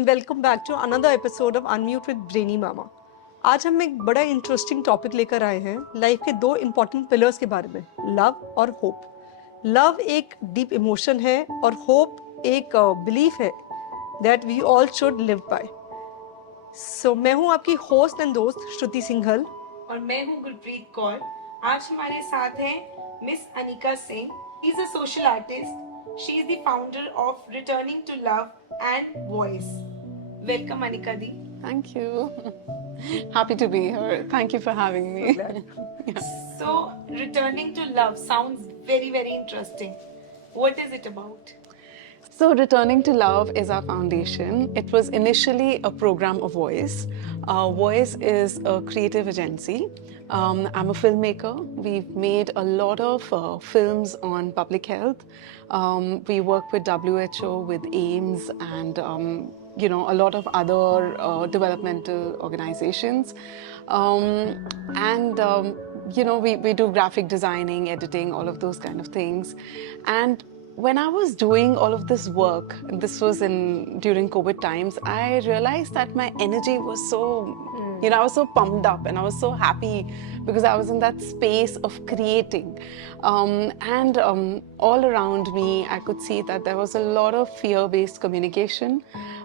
and welcome back to another episode of Unmute with Brainy Mama. आज हम एक बड़ा इंटरेस्टिंग टॉपिक लेकर आए हैं लाइफ के दो इम्पॉर्टेंट पिलर्स के बारे में, लव और होप। लव एक डीप इमोशन है और होप एक बिलीफ है that we all should live by. So मैं हूँ आपकी होस्ट एंड दोस्त श्रुति सिंघल और मैं हूँ गुरप्रीत कौर। आज हमारे साथ हैं miss Anika Singh. She is a social artist. She is the founder of returning to love and voice. Welcome Anika di. Thank you. Happy to be here. Thank you for having me. So returning to love sounds very interesting. What is it about? So, Returning to Love is our foundation. It was initially a program of Voice. Voice is a creative agency. I'm a filmmaker. We've made a lot of films on public health. We work with WHO, with AIMS, and a lot of other developmental organizations. We do graphic designing, editing, all of those kind of things. And when I was doing all of this work, this was during COVID times, I realized that my energy was so, I was so pumped up and I was so happy because I was in that space of creating. All around me, I could see that there was a lot of fear-based communication.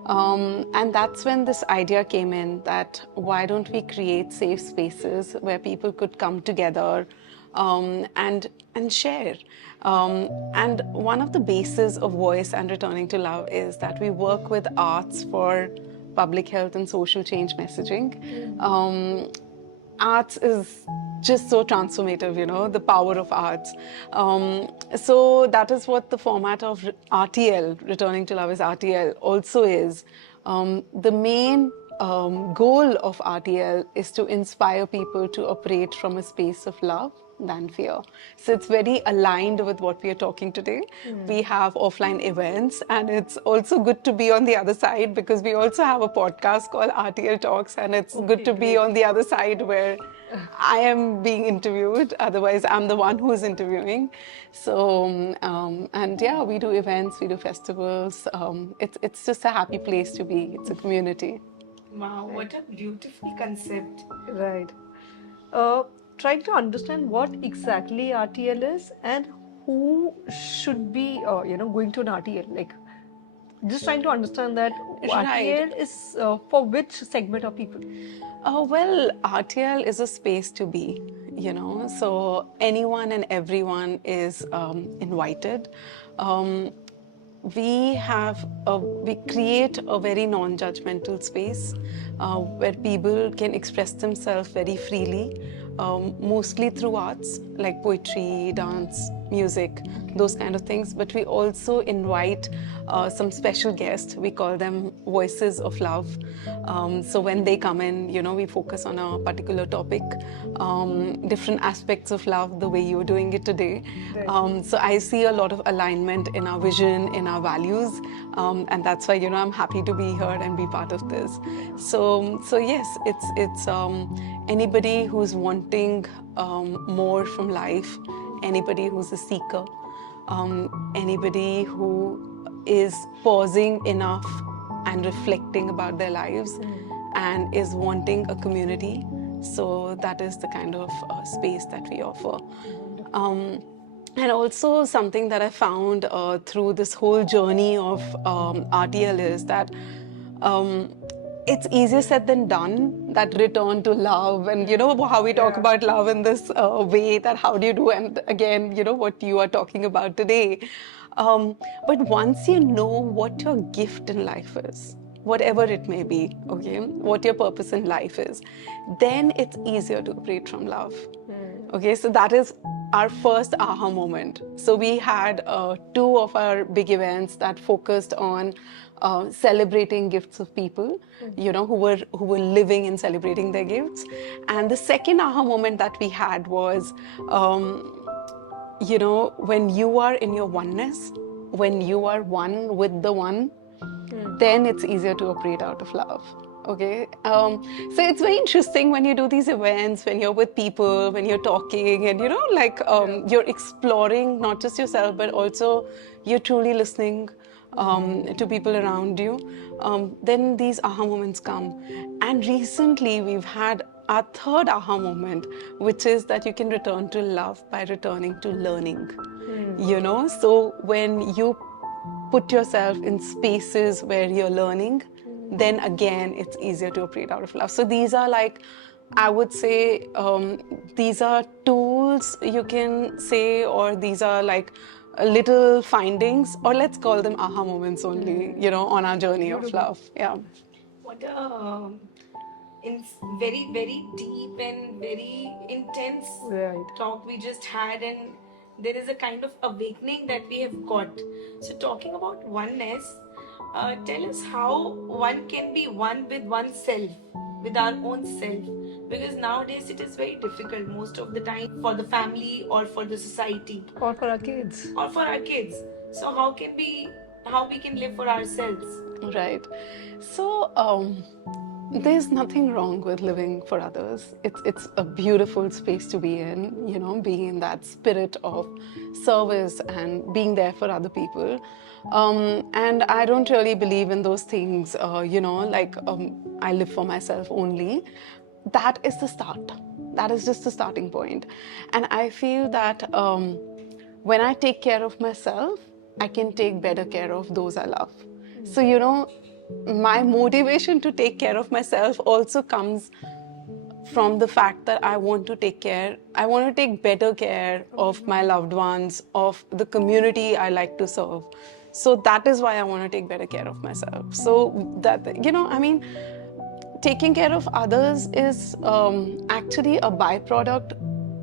And that's when this idea came in that why don't we create safe spaces where people could come together and share. And one of the bases of Voice and Returning to Love is that we work with arts for public health and social change messaging. Arts is just so transformative, the power of arts. So that is what the format of RTL, Returning to Love is RTL, also is. The main goal of RTL is to inspire people to operate from a space of love than fear. So it's very aligned with what we are talking today. We have offline events, and it's also good to be on the other side because we also have a podcast called RTL Talks, and it's good to be on the other side where I am being interviewed. Otherwise, I'm the one who is interviewing. So, we do events, we do festivals. It's just a happy place to be. It's a community. Wow, what a beautiful concept. Right. Trying to understand what exactly RTL is and who should be, going to an RTL. Like, just trying to understand that RTL is for which segment of people? Well, RTL is a space to be, so anyone and everyone is invited. We create a very non-judgmental space where people can express themselves very freely, mostly through arts like poetry, dance, music, those kind of things. But we also invite some special guests. We call them Voices of Love. So when they come in, we focus on a particular topic, different aspects of love, the way you're doing it today. So I see a lot of alignment in our vision, in our values, and that's why I'm happy to be here and be part of this. So yes, it's anybody who's wanting more from life, anybody who's a seeker, anybody who is pausing enough and reflecting about their lives and is wanting a community. So that is the kind of space that we offer. And also something that I found through this whole journey of RTL is that it's easier said than done, that return to love. And how we talk about love in this way, that how do you do, and again, what you are talking about today. But once you know what your gift in life is, whatever it may be, okay, what your purpose in life is, then it's easier to operate from love. Okay, so that is our first aha moment. So we had 2 of our big events that focused on celebrating gifts of people, who were living and celebrating their gifts. And the second aha moment that we had was, when you are in your oneness, when you are one with the one, then it's easier to operate out of love. Okay, so it's very interesting when you do these events, when you're with people, when you're talking, and you're exploring not just yourself, but also you're truly listening. to people around you, then these aha moments come. And recently we've had our third aha moment, which is that you can return to love by returning to learning. You know, so when you put yourself in spaces where you're learning, then again it's easier to operate out of love. So these are like, I would say, these are tools you can say, or these are like little findings, or let's call them aha moments only, you know, on our journey of love. Yeah. What a very, very deep and very intense Right. talk we just had, and there is a kind of awakening that we have got. So, talking about oneness, tell us how one can be one with oneself, with our own self. Because nowadays it is very difficult most of the time for the family or for the society Or for our kids. or for our kids. So how we can live for ourselves? Right. So there's nothing wrong with living for others. It's a beautiful space to be in, you know, being in that spirit of service and being there for other people. And I don't really believe in those things, you know, like I live for myself only. That is the start. That is just the starting point. And I feel that when I take care of myself, I can take better care of those I love. So, you know, my motivation to take care of myself also comes from the fact that I want to take better care of my loved ones, of the community I like to serve. So that is why I want to take better care of myself. So that, you know, I mean, taking care of others is actually a byproduct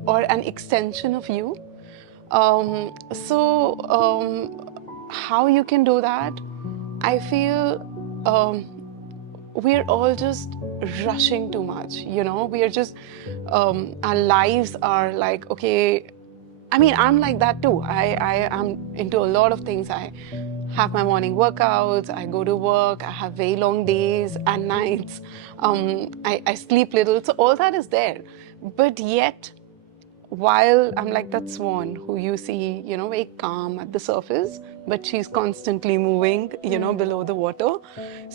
or an extension of you. How you can do that? I feel we're all just rushing too much, you know? We are just, our lives are like, okay, I mean, I'm like that too. I am into a lot of things. I have my morning workouts, I go to work, I have very long days and nights, I sleep little, so all that is there. But yet, while I'm like that swan who you see, you know, very calm at the surface, but she's constantly moving, you know, below the water.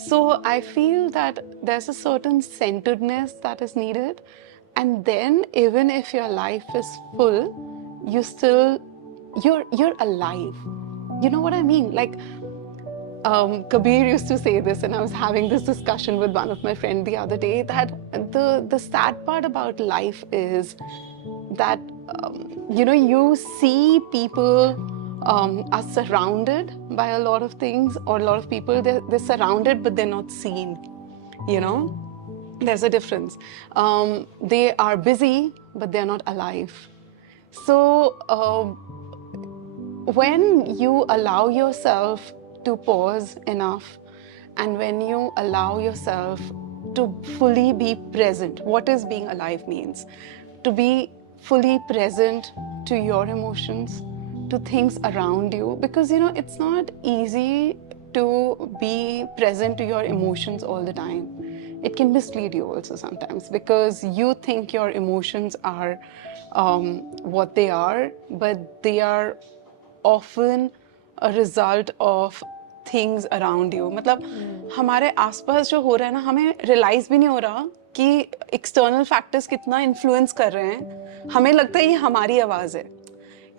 So I feel that there's a certain centeredness that is needed. And then even if your life is full, you're alive. You know what I mean? Like, Kabir used to say this, and I was having this discussion with one of my friends the other day, that the sad part about life is that you know, you see people are surrounded by a lot of things, or a lot of people, they're surrounded but they're not seen, you know. There's a difference. They are busy but they're not alive. So when you allow yourself to pause enough, and when you allow yourself to fully be present, what is being alive means? To be fully present to your emotions, to things around you, because you know, it's not easy to be present to your emotions all the time. It can mislead you also sometimes, because you think your emotions are what they are, but they are often a result of things around you. मतलब हमारे आसपास जो हो रहा है ना, हमें realise भी नहीं हो रहा कि एक्सटर्नल फैक्टर्स कितना इन्फ्लुएंस कर रहे हैं. हमें लगता है ये हमारी आवाज़ है,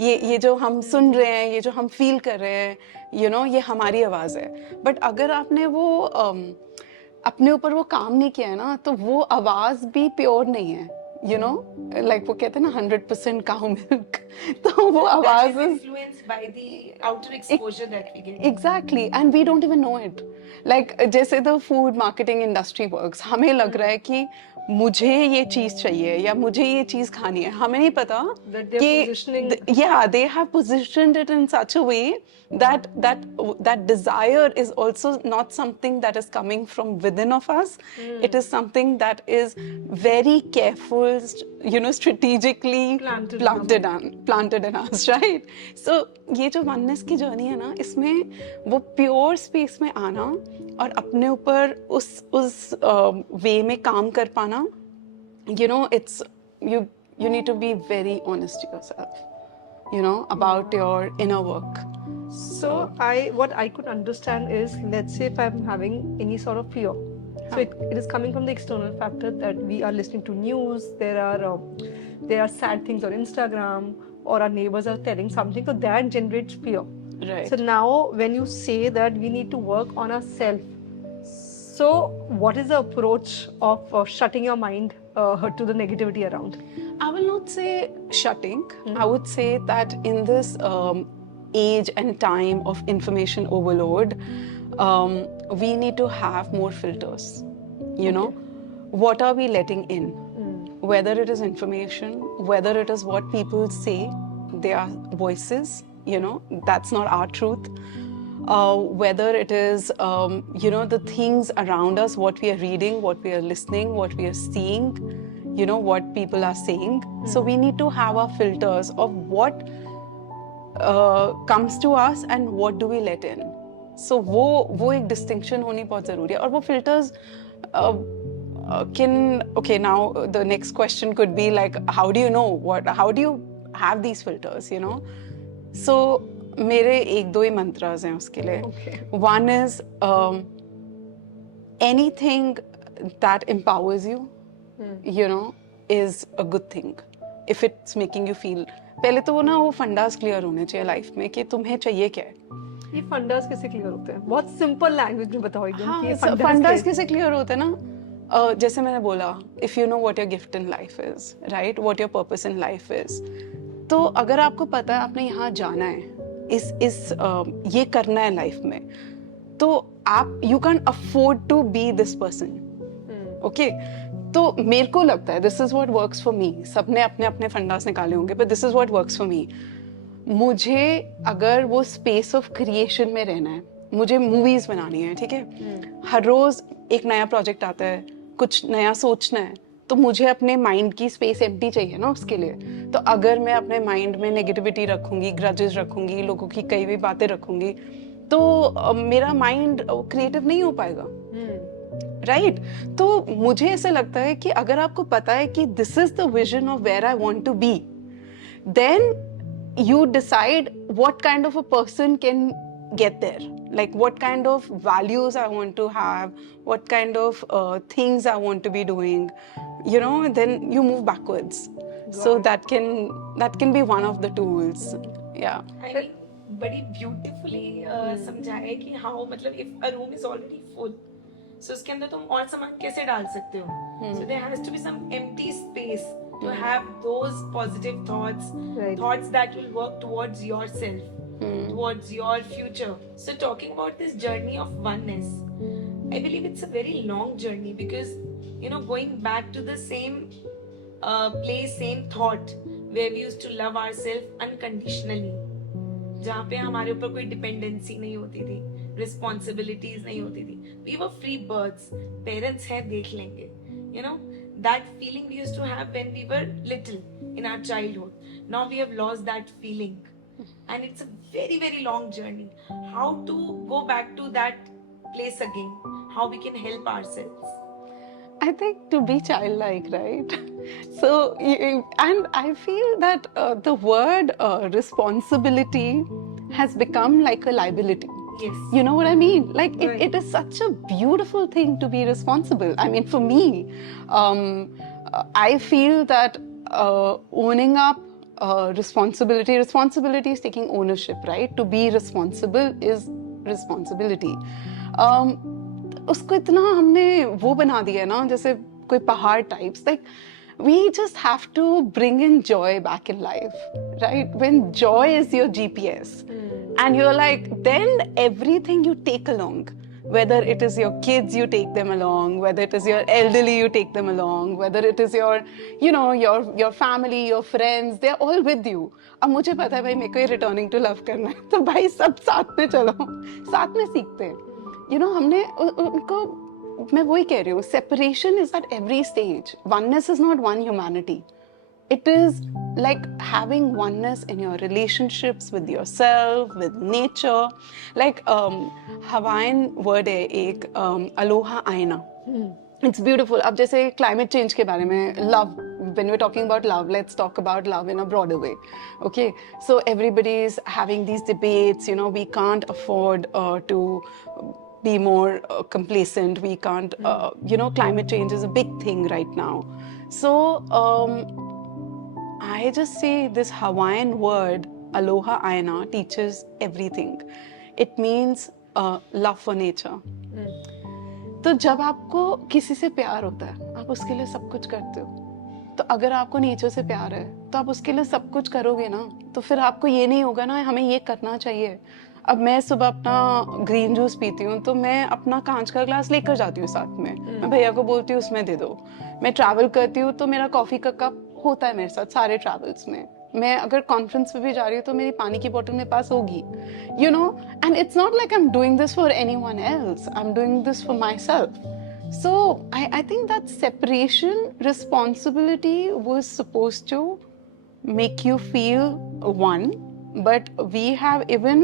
ये जो हम सुन रहे हैं, ये जो हम फील कर रहे हैं, you know, ये हमारी आवाज़ है. बट अगर आपने वो अपने ऊपर वो काम नहीं किया है ना, तो वो आवाज़ भी प्योर नहीं है. You know, like वो कहते हैं ना 100% cow milk. तो वो आवाज़ Influenced by the outer exposure that we get. Exactly, and we don't even know it. Like जैसे the food marketing industry works, हमें लग रहा है कि मुझे ये चीज़ चाहिए या मुझे ये चीज़ खानी है. हमें नहीं पता That they're positioning- yeah, they have positioned it in such a way that desire is also not something that is coming from within of us. It is something that is very careful, you know, strategically planted in us, right? So ये जो oneness की journey है ना, इसमें वो pure space में आना और अपने ऊपर उस way में काम कर पाना, you know, it's you need to be very honest to yourself, you know, about your inner work. So what I could understand is, let's say if I'm having any sort of fear, so it is coming from the external factor that we are listening to news, there are sad things on Instagram, or our neighbors are telling something, so that generates fear. Right. So now when you say that we need to work on ourselves, so what is the approach of shutting your mind to the negativity around? I will not say shutting. I would say that in this age and time of information overload, we need to have more filters. You know, what are we letting in? Whether it is information, whether it is what people say, their voices, you know, that's not our truth. Whether it is, you know, the things around us, what we are reading, what we are listening, what we are seeing, you know, what people are saying. So we need to have our filters of what comes to us and what do we let in. So वो एक distinction होनी बहुत ज़रूरी है और वो filters can, okay, now the next question could be like, how do you know how do you have these filters, you know? So मेरे एक दो ही mantras हैं उसके लिए. Okay. One is anything that empowers you, you know, is a good thing if it's making you feel. पहले तो वो fundas clear होने चाहिए लाइफ में कि तुम्हें चाहिए क्या है. ये फंडास कैसे क्लियर होते हैं? बहुत सिंपल लैंग्वेज में बताओ एकदम हाँ, कि ये फंडास कैसे क्लियर होते हैं ना, जैसे मैंने बोला, if you know what your gift in life is, right, what your purpose in life is, तो अगर आपको पता है आपने यहाँ जाना है, ये करना है लाइफ में, तो आप you can afford to be this person. Okay, तो मेरे को लगता है this is what works for me. सबने अपने अपने फंडास निकाले होंगे, but this is what works for me. मुझे अगर वो स्पेस ऑफ क्रिएशन में रहना है, मुझे मूवीज बनानी है, ठीक है, हर रोज एक नया प्रोजेक्ट आता है, कुछ नया सोचना है, तो मुझे अपने माइंड की स्पेस एम्प्टी चाहिए ना उसके लिए. तो अगर मैं अपने माइंड में नेगेटिविटी रखूंगी, ग्रजेस रखूंगी, लोगों की कई हुई बातें रखूंगी, तो मेरा माइंड क्रिएटिव नहीं हो पाएगा. राइट तो मुझे ऐसा लगता है कि अगर आपको पता है कि this is the vision of where I want to be, then you decide what kind of a person can get there, like what kind of values I want to have, what kind of things I want to be doing, you know, and then you move backwards. So that can be one of the tools. Yeah. I mean, बड़ी beautifully समझाया है कि how, मतलब if a room is already full, so उसके अंदर तुम और सामान कैसे डाल सकते हो? So there has to be some empty space to have those positive thoughts, thoughts that will work towards yourself, towards your future. So talking about this journey of oneness, I believe it's a very long journey because, you know, going back to the same place, same thought where we used to love ourselves unconditionally, जहाँ पे हमारे ऊपर कोई dependency नहीं होती थी, responsibilities नहीं होती थी, we were free birds, parents हैं देख लेंगे, you know, that feeling we used to have when we were little in our childhood. Now we have lost that feeling and it's a very, very long journey. How to go back to that place again, how we can help ourselves. I think to be childlike, right? So, and I feel that the word responsibility has become like a liability. Yes. You know what I mean? Like it is such a beautiful thing to be responsible. I mean, for me, I feel that owning up responsibility is taking ownership, right? To be responsible is responsibility. उसको इतना हमने वो बना दिया ना, जैसे कोई पहाड़ types, like we just have to bring in joy back in life, right? When joy is your GPS and you're like, then everything you take along, whether it is your kids, you take them along, whether it is your elderly, you take them along, whether it is your, you know, your family, your friends, they're all with you. अब मुझे पता है भाई मेरे को ये returning to love करना है, तो भाई सब साथ में चलो, साथ में सीखते हैं. You know, हमने उनको, मैं वही कह रही हूँ, separation is at every stage. Oneness is not one humanity. It is like having oneness in your relationships with yourself, with nature. Like Hawaiian word है एक aloha aina. It's beautiful. अब जैसे climate change के बारे में love when we're talking about love, let's talk about love in a broader way. Okay, so everybody is having these debates. You know, we can't afford to be more complacent. We can't, you know, climate change is a big thing right now. So I just say this Hawaiian word, aloha aina, teaches everything. It means love for nature. तो जब आपको किसी से प्यार होता है, आप उसके लिए सब कुछ करते हो। तो अगर आपको नेचर से प्यार है, तो आप उसके लिए सब कुछ करोगे ना। तो फिर आपको ये नहीं होगा ना, हमें ये करना चाहिए। अब मैं सुबह अपना ग्रीन जूस पीती हूँ, तो मैं अपना कांच का ग्लास लेकर जाती हूँ साथ में। मैं भैया को बोलती हूँ उसमें दे दो। मैं ट्रैवल करती हूँ तो मेरा कॉफी का कप होता है मेरे साथ सारे ट्रैवल्स में। मैं अगर कॉन्फ्रेंस पे भी जा रही हूँ तो मेरी पानी की बोतल मेरे पास होगी, you know. And it's not like I am doing this for anyone else, I am doing this for my self. So I think that separation, responsibility was supposed to make you feel one, but we have even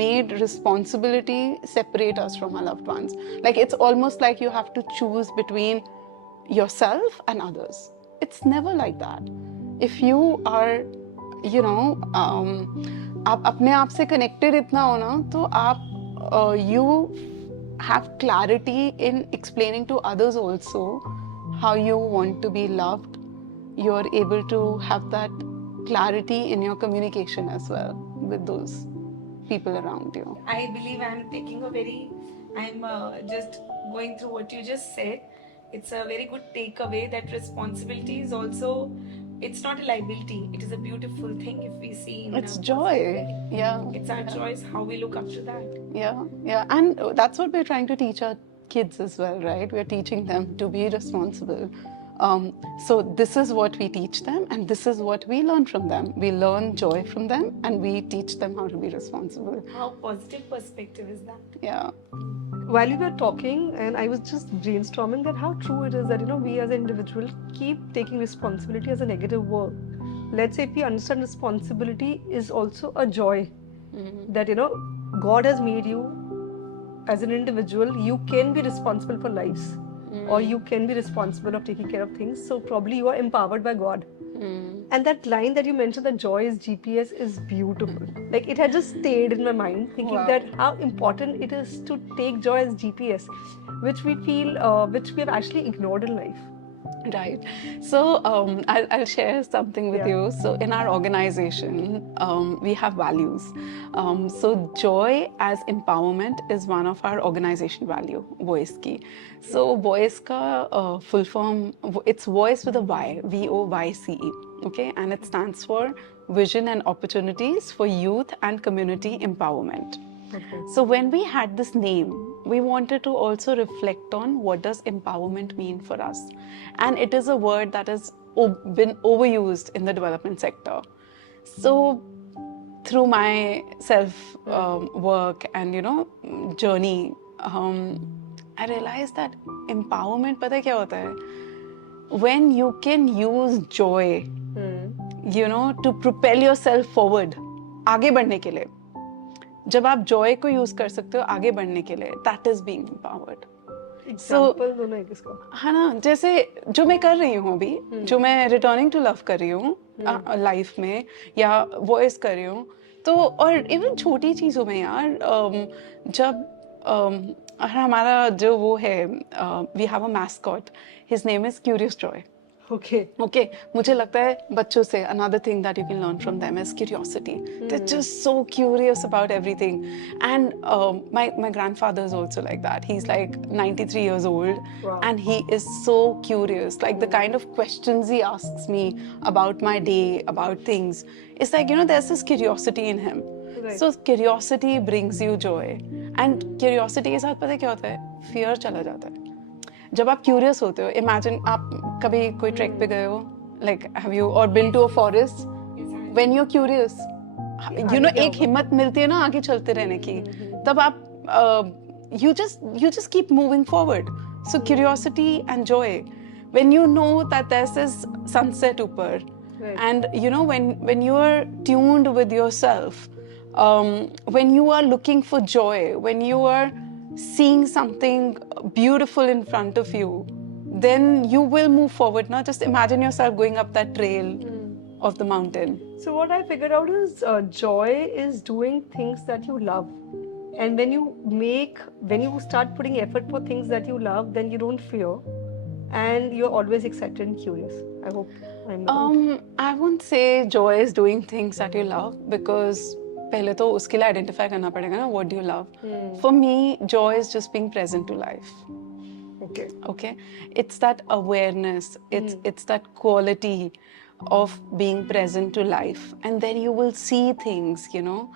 made responsibility separate us from our loved ones. Like it's almost like you have to choose between yourself and others. It's never like that. If you are, you know, आप अपने आप से connected इतना हो ना, तो आप you have clarity in explaining to others also how you want to be loved. You're able to have that clarity in your communication as well with those people around you. I believe I'm just going through what you just said. It's a very good takeaway that responsibility is also, it's not a liability. It is a beautiful thing if we see. It's joy. Yeah. It's our choice how we look up to that. Yeah. And that's what we're trying to teach our kids as well, right? We're teaching them to be responsible. So this is what we teach them, and this is what we learn from them. We learn joy from them, and we teach them how to be responsible. How positive perspective is that? Yeah. While you were talking, and I was just brainstorming that how true it is that, you know, we as an individual keep taking responsibility as a negative word. Let's say if we understand responsibility is also a joy, that, you know, God has made you as an individual, you can be responsible for lives, or you can be responsible of taking care of things. So probably you are empowered by God. And that line that you mentioned, that joy is GPS, is beautiful. Like it had just stayed in my mind, thinking Wow. that how important it is to take joy as GPS, which we feel, which we have actually ignored in life. Right. So I'll share something with you. So in our organization, we have values. So joy as empowerment is one of our organization value, voice ki. So voice ka full form, it's voice with a Y, VOYCE. Okay, and it stands for Vision and Opportunities for Youth and Community Empowerment. Okay. So when we had this name, we wanted to also reflect on what does empowerment mean for us. And it is a word that has been overused in the development sector. So through my self work and, you know, journey, I realized that empowerment, pata kya hota hai? When you can use joy, you know, to propel yourself forward, आगे बढ़ने के लिए. जब आप joy को use कर सकते हो आगे बढ़ने के लिए, that is being empowered. Example दो ना एक इसका. हाँ ना, जैसे जो मैं कर रही हूँ अभी, जो मैं returning to love कर रही हूँ लाइफ में, या वॉइस कर रही हूँ, तो और इवन छोटी चीज़ों में यार, जब हमारा जो वो है, we have a mascot, his name is Curious Joy. Okay, मुझे लगता है बच्चों से another thing that you can learn from them is curiosity. They're just so curious about everything. And my grandfather is also like that. He's like 93 years old. Wow. And he is so curious. Like the kind of questions he asks me about my day, about things. It's like, you know, there's this curiosity in him. Right. So curiosity brings you joy. And curiosity के साथ पता है क्या होता है? Fear चला जाता है. जब आप क्यूरियस होते हो, इमेजिन आप कभी कोई ट्रैक पे गए हो, like have you ever been to a forest, when you are curious, you know, एक हिम्मत मिलती है ना आगे चलते रहने की, तब आप you just keep moving forward. So curiosity and joy, when you know that there is sunset ऊपर, and you know when you are tuned with yourself, when you are looking for joy, when you are seeing something beautiful in front of you, then you will move forward. Now, just imagine yourself going up that trail of the mountain. So what I figured out is joy is doing things that you love, and when you start putting effort for things that you love, then you don't fear, and you're always excited and curious. I hope I'm right. I wouldn't say joy is doing things that you love, because पहले तो उसके लिए identify करना पड़ेगा ना, what do you love? For me, joy is just being present to life. Okay, it's that awareness, it's that quality of being present to life, and then you will see things, you know.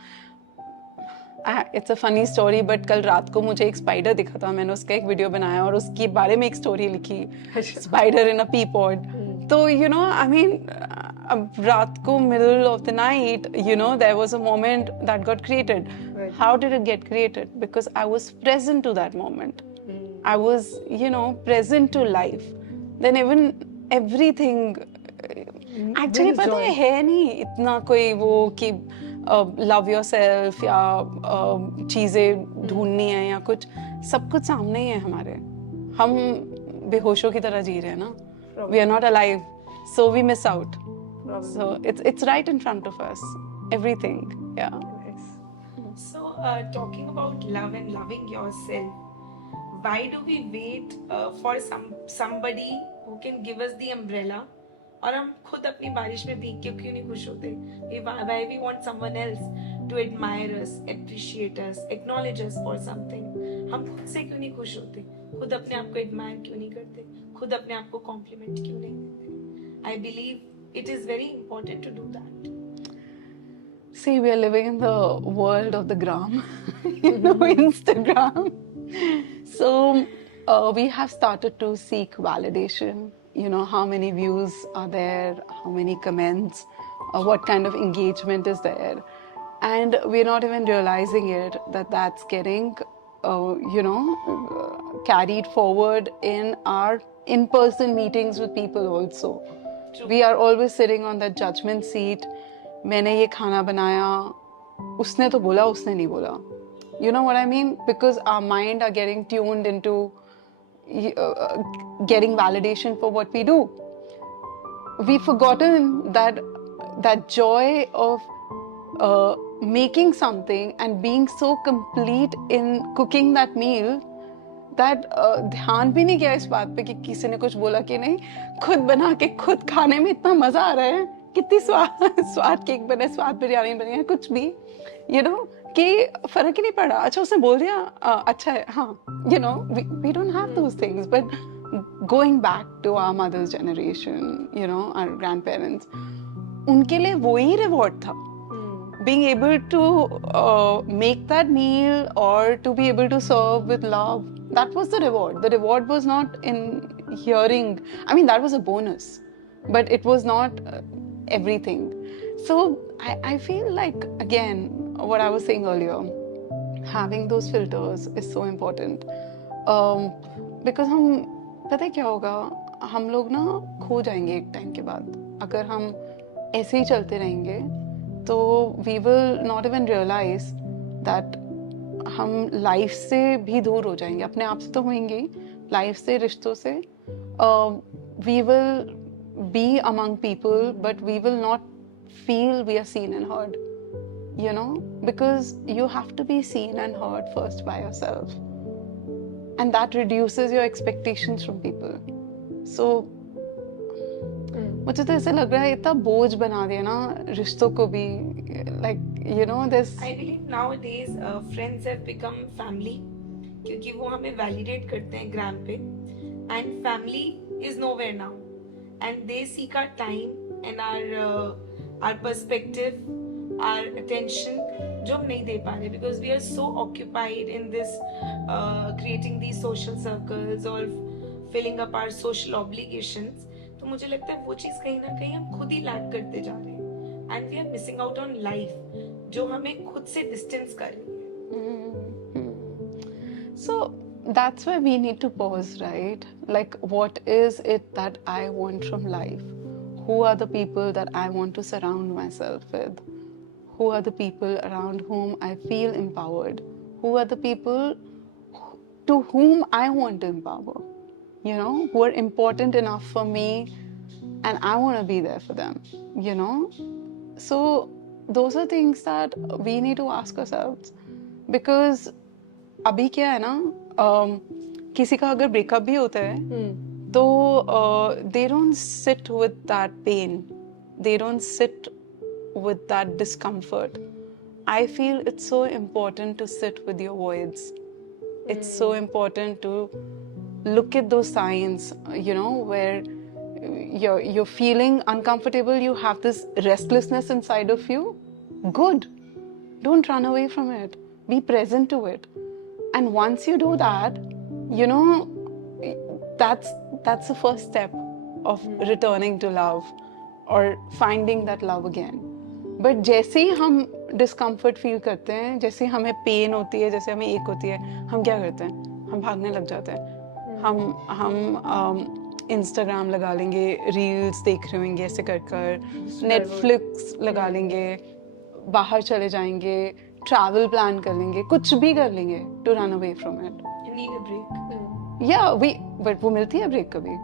It's a funny story, but कल रात को मुझे एक spider दिखा था, मैंने उसका एक वीडियो बनाया और उसके बारे में एक स्टोरी लिखी, स्पाइडर इन अ पी पॉड. तो you know, I mean, रात को middle of the night, you know, there was a moment that got created. Right. How did it get created? Because I was present to that moment. I was, you know, present to life. Then even everything. Actually, brings पता joy. है नहीं इतना कोई वो कि love yourself या चीजें ढूंढनी है या कुछ, सब कुछ सामने ही है हमारे. हम बेहोशों की तरह जी रहे हैं ना. We are not alive, so we miss out. So it's right in front of us. Everything, yeah. So, talking about love and loving yourself, why do we wait for somebody who can give us the umbrella, और हम खुद अपनी बारिश में भीग के क्यों नहीं खुश होते? Why we want someone else to admire us, appreciate us, acknowledge us for something? हम खुद से क्यों नहीं खुश होते? खुद अपने आप को admire क्यों नहीं करते? खुद अपने आप को compliment क्यों नहीं देते? I believe it is very important to do that. See, we are living in the world of the gram, you know, Instagram. So we have started to seek validation. You know, how many views are there, how many comments, what kind of engagement is there. And we're not even realizing it, that that's getting, you know, carried forward in our in-person meetings with people also. We are always sitting on that judgment seat. मैंने ये खाना बनाया, उसने तो बोला, उसने नहीं बोला. You know what I mean? Because our mind are getting tuned into getting validation for what we do. We've forgotten that joy of making something and being so complete in cooking that meal, that ध्यान भी नहीं किया इस बात पे कि किसी ने कुछ बोला कि नहीं. खुद बना के खुद खाने में इतना मजा आ रहा है, कितनी स्वाद केक बने, स्वाद बिरयानी बनी है, कुछ भी, you know, कि फर्क ही नहीं पड़ा. अच्छा उसने बोल दिया, अच्छा है, हाँ, you know, we don't have those things. But going back to our mother's generation, you know, our grandparents, उनके लिए वही reward था. Being able to make that meal or to be able to serve with love, that was the reward. The reward was not in hearing. I mean, that was a bonus, but it was not everything. So I feel like, again, what I was saying earlier, having those filters is so important. Because हम, पता है क्या होगा, हम लोग ना खो जाएंगे एक टाइम के बाद. अगर हम ऐसे ही चलते रहेंगे तो we will not even realize that हम लाइफ से भी दूर हो जाएंगे. अपने आप से तो होंगे, लाइफ से, रिश्तों से. We will be among people, but we will not feel we are seen and heard, you know, because you have to be seen and heard first by yourself, and that reduces your expectations from people. So मुझे तो ऐसे लग रहा है इतना बोझ बना दिया ना रिश्तों को भी, like, you know, this. I believe nowadays friends have become family, क्योंकि वो हमें validate करते हैं gram पे, and family is nowhere now, and they seek our time and our perspective, our attention, जो हम नहीं दे पा रहे, because we are so occupied in this creating these social circles or filling up our social obligations. तो मुझे लगता है वो चीज़ कहीं ना कहीं हम खुद ही लैक करते जा रहे हैं, and we are missing out on life, जो हमें खुद से distance कर रही है. So that's why we need to pause, right? Like, what is it that I want from life? Who are the people that I want to surround myself with? Who are the people around whom I feel empowered? Who are the people to whom I want to empower? you know, who are important enough for me, and I want to be there for them, you know. So those are things that we need to ask ourselves, because अभी क्या है ना, किसी का अगर breakup भी होता है तो they don't sit with that pain, they don't sit with that discomfort. I feel it's so important to sit with your voids. It's so important to look at those signs, you know, where you're feeling uncomfortable, you have this restlessness inside of you. Good. Don't run away from it. Be present to it. And once you do that, you know, that's the first step of returning to love or finding that love again. But जैसे ही हम discomfort feel करते हैं, जैसे ही हमें pen होती है, जैसे हमें एक होती है, हम क्या करते हैं? हम भागने लग जाते हैं. हम इंस्टाग्राम लगा लेंगे, रील्स देख रहे होंगे ऐसे कर कर, नेटफ्लिक्स लगा लेंगे, बाहर चले जाएंगे, ट्रैवल प्लान कर लेंगे, कुछ भी कर लेंगे to run away from it. You need a break. या बट वो मिलती है ब्रेक कभी?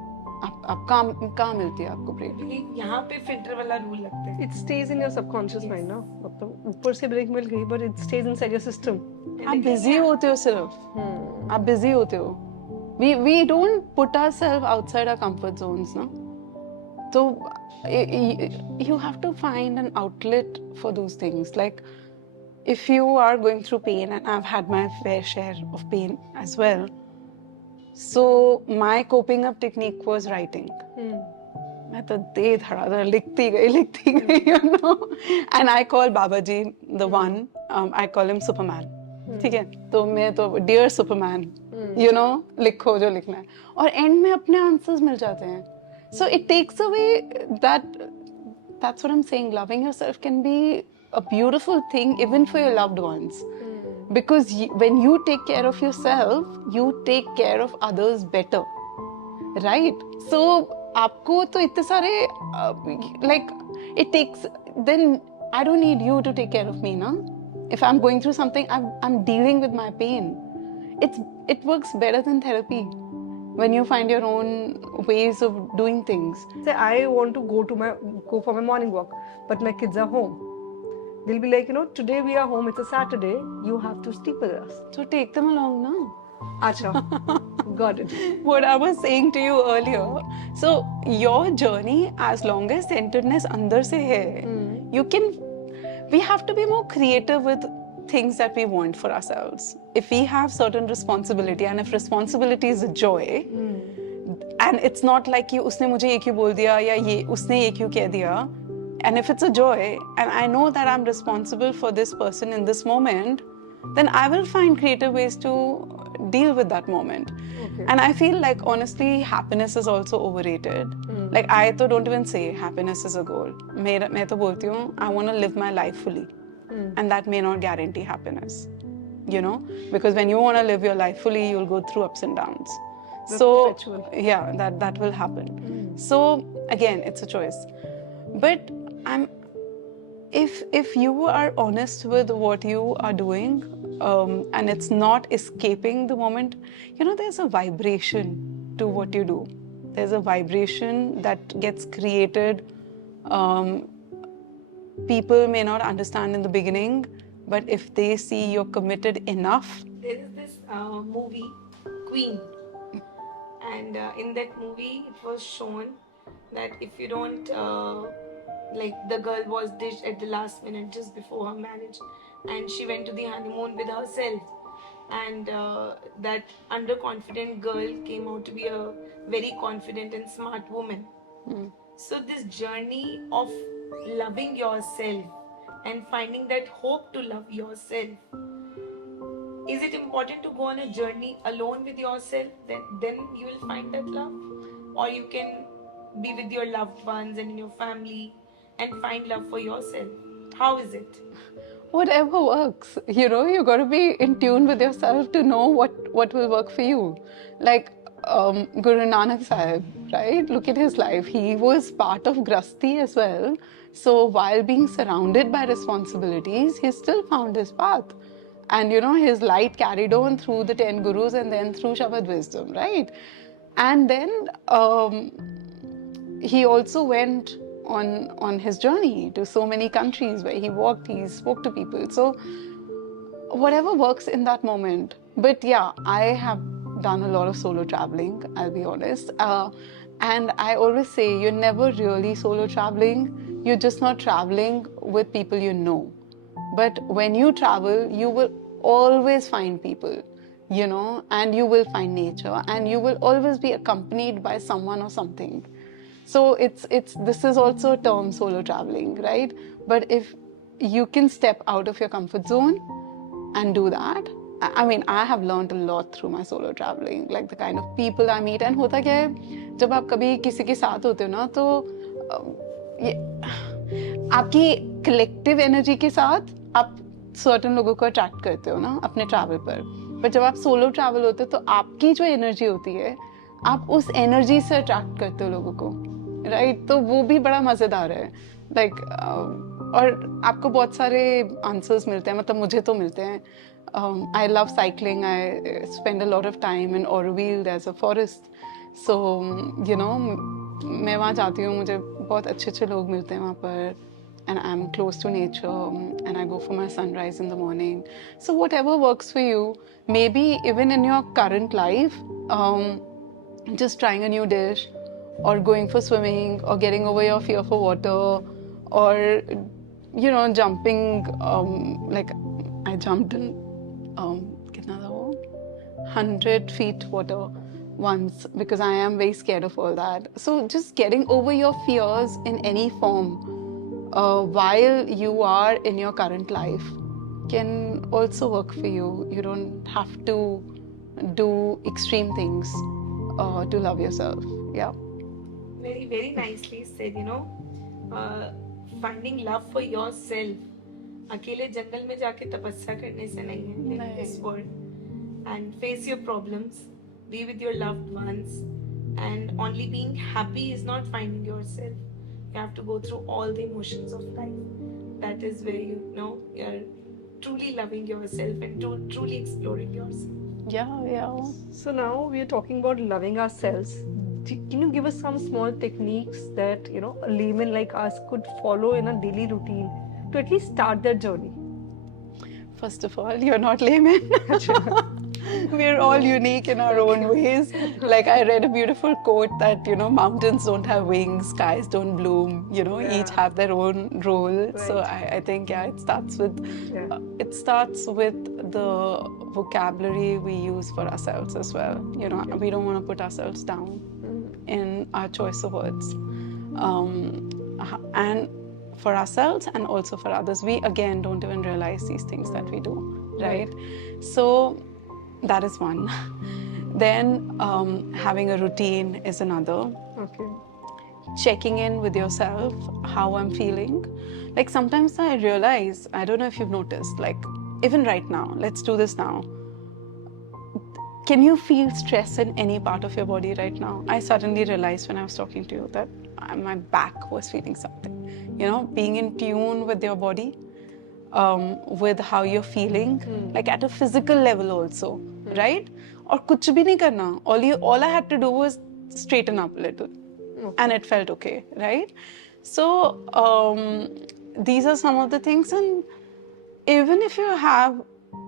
आप कहाँ मिलती है आपको ब्रेक? क्योंकि यहाँ पे फिल्टर वाला रूल लगता है. It stays in your subconscious mind ना, मतलब ऊपर से ब्रेक मिल गई but it stays inside your system. आप बिजी होते हो सिर्फ, आप बिजी होते हो. We don't put ourselves outside our comfort zones, ना. तो you have to find an outlet for those things. Like if you are going through pain, and I've had my fair share of pain as well. So my coping up technique was writing. मैं तो दे धड़ाधड़ लिखती गई, you know. And I call Babaji the one. I call him Superman. ठीक है? तो मैं तो dear Superman, you know, लिखो जो लिखना है. और end में अपने answers मिल जाते हैं. So it takes away that. That's what I'm saying. Loving yourself can be a beautiful thing even for your loved ones. Because when you take care of yourself, you take care of others better, right? So आपको तो इतने सारे like it takes, then I don't need you to take care of me, na? If I'm going through something, I'm dealing with my pain. It works better than therapy when you find your own ways of doing things. Say I want to go for my morning walk, but my kids are home. They'll be like, you know, today we are home, it's a Saturday, you have to sleep with us. So take them along now. Acha, got it. What I was saying to you earlier, so your journey, as long as centeredness अंदर से है, we have to be more creative with things that we want for ourselves. If we have certain responsibility, and if responsibility is a joy, and it's not like कि उसने मुझे ये क्यों बोल दिया या ये उसने ये क्यों कह दिया. And if it's a joy, and I know that I'm responsible for this person in this moment, then I will find creative ways to deal with that moment. Okay. And I feel like, honestly, happiness is also overrated. Like, I don't even say happiness is a goal. मैं तो बोलती हूँ, I want to live my life fully. And that may not guarantee happiness, you know? Because when you want to live your life fully, you'll go through ups and downs. That's so, perpetual. Yeah, that will happen. So, again, it's a choice. But if you are honest with what you are doing, and it's not escaping the moment, you know, there's a vibration to what you do. There's a vibration that gets created. People may not understand in the beginning, but if they see you're committed enough. There is this movie, Queen. And in that movie, it was shown that if you don't, like the girl was ditched at the last minute just before her marriage, and she went to the honeymoon with herself, and that underconfident girl came out to be a very confident and smart woman. So this journey of loving yourself and finding that hope to love yourself, is it important to go on a journey alone with yourself? Then you will find that love, or you can be with your loved ones and in your family and find love for yourself. How is it? Whatever works, you know, you got to be in tune with yourself to know what will work for you. Like Guru Nanak Sahib, right? Look at his life. He was part of Grasti as well. So while being surrounded by responsibilities, he still found his path. And you know, his light carried on through the 10 gurus and then through Shabad wisdom, right? And then he also went on his journey to so many countries where he walked, he spoke to people. So whatever works in that moment. But yeah, I have done a lot of solo traveling, I'll be honest. And I always say you're never really solo traveling, you're just not traveling with people you know. But when you travel, you will always find people, you know, and you will find nature, and you will always be accompanied by someone or something. So it's this is also a term, solo traveling, right? But if you can step out of your comfort zone and do that, I mean, I have learned a lot through my solo traveling, like the kind of people I meet. And होता क्या है, जब आप कभी किसी के साथ होते हो ना, तो ये आपकी कलेक्टिव एनर्जी के साथ आप सर्टेन लोगों को अट्रैक्ट करते हो ना अपने ट्रैवल पर जब आप सोलो ट्रैवल होते हो तो आपकी जो एनर्जी होती है, आप उस एनर्जी से अट्रैक्ट करते हो लोगों को, राइट? तो वो भी बड़ा मज़ेदार है, लाइक और आपको बहुत सारे आंसर्स मिलते हैं, मतलब मुझे तो मिलते हैं. I love cycling, I spend a lot of time in Auroville, there is a forest. So you know, मैं वहाँ जाती हूँ, मुझे बहुत अच्छे अच्छे लोग मिलते हैं वहाँ पर, and I'm close to nature, and I go for my sunrise in the morning. So whatever works for you, maybe even in your current life, just trying a new dish, or going for swimming, or getting over your fear for water, or you know, jumping, like I jumped in kitna tha wo? 100 feet water once, because I am very scared of all that. So just getting over your fears in any form while you are in your current life can also work for you. You don't have to do extreme things to love yourself. Yeah. Very, very nicely said, you know. Finding love for yourself. अकेले जंगल में जाके तपस्या करने से नहीं है. Live in this world and face your problems. Be with your loved ones. And only being happy is not finding yourself. You have to go through all the emotions of life. That is where you know you're truly loving yourself and truly exploring yourself. Yeah. So now we are talking about loving ourselves. Can you give us some small techniques that, you know, a layman like us could follow in a daily routine to at least start their journey? First of all, you're not laymen. We're all unique in our own ways. Like I read a beautiful quote that, you know, mountains don't have wings, skies don't bloom, you know, each have their own role. So I think, yeah, it starts with the vocabulary we use for ourselves as well. You know, we don't want to put ourselves down in our choice of words. And for ourselves and also for others, we again don't even realize these things that we do, right? So that is one. Then having a routine is another. Okay. Checking in with yourself, how I'm feeling. Like sometimes I realize, I don't know if you've noticed, like even right now, let's do this now. Can you feel stress in any part of your body right now? I suddenly realized when I was talking to you that my back was feeling something. You know, being in tune with your body, with how you're feeling, like at a physical level also, right? Or kuch bhi nahi karna. All I had to do was straighten up a little, and it felt okay, right? So these are some of the things. And even if you have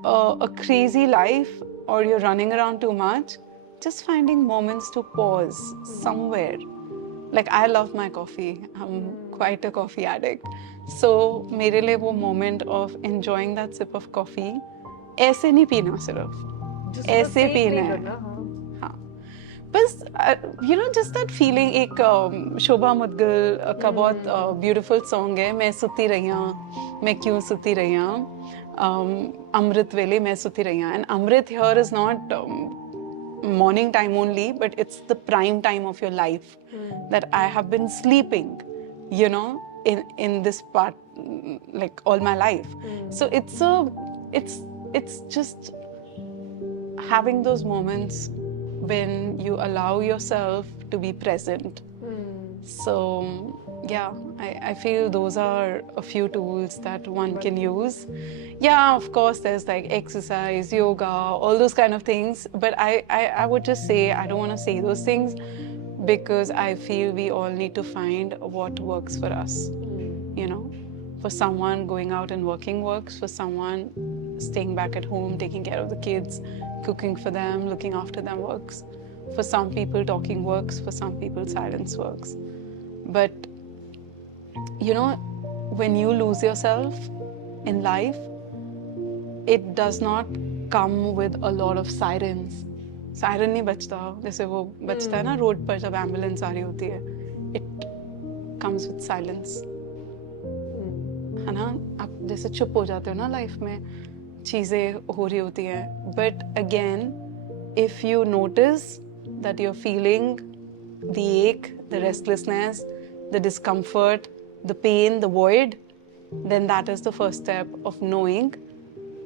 a crazy life or you're running around too much, just finding moments to pause somewhere. Like I love my coffee. I'm quite a coffee addict. So मेरे लिए वो moment of enjoying that sip of coffee, ऐसे नहीं पीना सिर्फ, ऐसे पीना है. हाँ. बस you know, just that feeling. एक शोभा मुद्गल का बहुत beautiful song है, मैं सुती रहियां, मैं क्यों सुती रहियां, अमृत वेले मैं सुती रहियां. And Amrit here is not morning time only, but it's the prime time of your life that I have been sleeping, you know, in this part, like all my life. So it's just having those moments when you allow yourself to be present. So yeah, I feel those are a few tools that one can use. Yeah, of course, there's like exercise, yoga, all those kind of things. But I would just say, I don't want to say those things because I feel we all need to find what works for us. You know, for someone going out and working works, for someone staying back at home, taking care of the kids, cooking for them, looking after them works. For some people, talking works. For some people, silence works. But you know, when you lose yourself in life, it does not come with a lot of sirens. Siren नहीं बजता जैसे वो बजता है ना road पर जब ambulance आ रही होती है. It comes with silence. है ना, आप जैसे चुप हो जाते हो ना लाइफ में, चीज़ें हो रही होती हैं. But again, if you notice that you're feeling the ache, the restlessness, the discomfort, the pain, the void, then that is the first step of knowing